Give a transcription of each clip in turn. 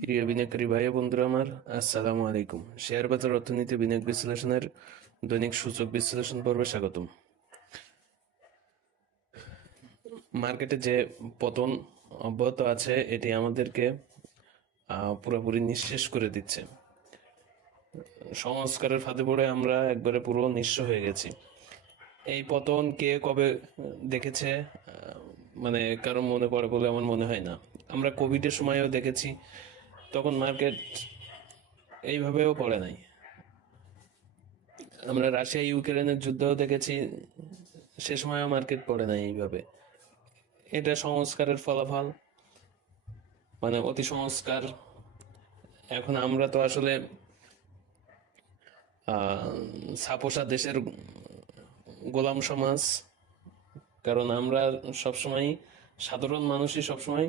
প্রিয় বিনিয়োগকারী ভাই ও বন্ধুরা আমার, আসসালামু আলাইকুম। শেয়ার বাজার অর্থনীতি বিনিয়োগ বিশ্লেষণের দৈনিক সূচক বিশ্লেষণ পর্বে স্বাগতম। মার্কেটে যে পতন অব্যাহত আছে এটি আমাদেরকে পুরোপুরি নিঃশেষ করে দিচ্ছে। সংস্কারের ফাঁদে পড়ে আমরা একবারে পুরো নিঃস্ব হয়ে গেছি। এই পতন কে কবে দেখেছে মানে কারো মনে পড়ে বলে আমার মনে হয় না। আমরা কোভিডের সময়ও দেখেছি, তখন মার্কেট এইভাবেও পড়ে নাই। আমরা রাশিয়া ইউক্রেনের যুদ্ধও দেখেছি, সে সময়ও মার্কেট পড়ে নাই এইভাবে। এটা সংস্কারের ফলাফল, মানে অতি সংস্কার। এখন আমরা তো আসলে ছাপোষা দেশের গোলাম সমাজ, কারণ আমরা সবসময় সাধারণ মানুষই সবসময়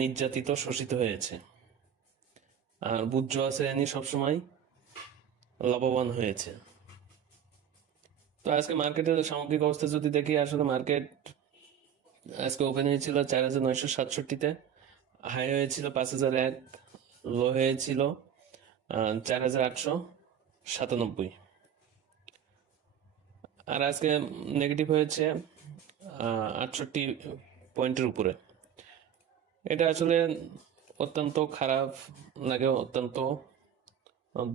নির্যাতিত শোষিত হয়েছে, আর বুর্জোয়া শ্রেণী সবসময় লাভবান হয়েছে। তো আজকে মার্কেটের সামগ্রিক অবস্থা যদি দেখি, আসলে মার্কেট আজকে ওপেন হয়েছিল 4,967-তে, হাই হয়েছিল 5,001, লো হয়েছিল 4,897। আর আজকে নেগেটিভ হয়েছে 68 পয়েন্টের উপরে। এটা আসলে অত্যন্ত খারাপ লাগে, অত্যন্ত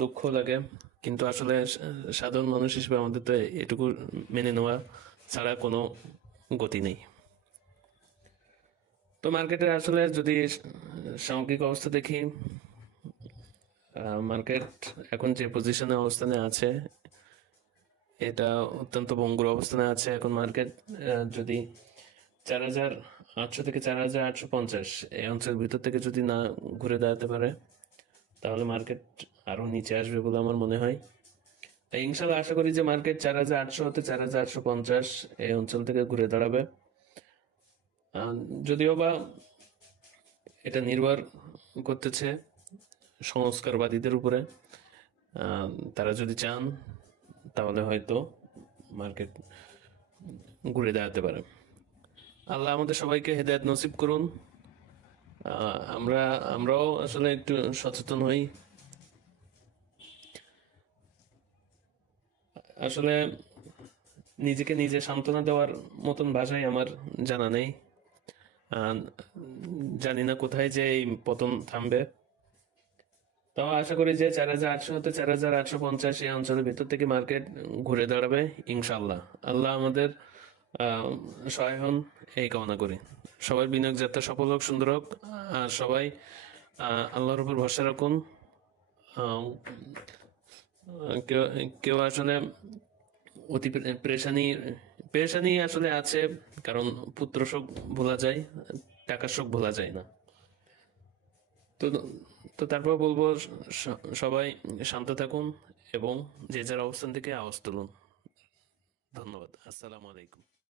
দুঃখ লাগে, কিন্তু আসলে সাধারণ মানুষ হিসেবে আমাদের তো এটুকু মেনে নেওয়া ছাড়া কোনো গতি নেই। তো মার্কেটের আসলে যদি সামগ্রিক অবস্থা দেখি, মার্কেট এখন যে পজিশনে অবস্থানে আছে এটা অত্যন্ত ভঙ্গুর অবস্থানে আছে। এখন মার্কেট যদি 4,800 থেকে 4,850 এই অঞ্চলের ভিতর থেকে যদি না ঘুরে দাঁড়াতে পারে, তাহলে মার্কেট আরো নিচে আসবে বলে আমার মনে হয়। তাই ইনশাল্লাহ আশা করি যে মার্কেট 4,800 হতে 4,850 এই অঞ্চল থেকে ঘুরে দাঁড়াবে। যদিও বা এটা নির্ভর করতেছে সংস্কারবাদীদের উপরে। তারা যদি চান তাহলে হয়তো মার্কেট ঘুরে দাঁড়াতে পারে। আল্লাহ আমাদের সবাইকে হেদায়েত নসিব করুন। আমরাও আসলে একটু সচেতন হই। আসলে নিজেকে নিজে সান্ত্বনা দেওয়ার মতন ভাষাই আমার জানা নেই। জানি না কোথায় যে এই পতন থামবে। তাও আশা করি যে 4,800 হতে 4,850 এই অঞ্চলের ভিতর থেকে মার্কেট ঘুরে দাঁড়াবে ইনশাল্লাহ। আল্লাহ আমাদের সহায় হন, এই কামনা করি। সবার বিনিয়োগ যাত্রা সফল হোক, সুন্দর হোক, আর সবাই আল্লাহর উপর ভরসা রাখুন। কেউ কেউ আসলে অতি পেরেশানি আসলে আছে, কারণ পুত্র শোক ভোলা যায়, টাকার শোক ভোলা যায় না। তো তো তারপর বলবো সবাই শান্ত থাকুন এবং যে যার অবস্থান থেকে আওয়াজ তুলুন। ধন্যবাদ। আসসালামু আলাইকুম।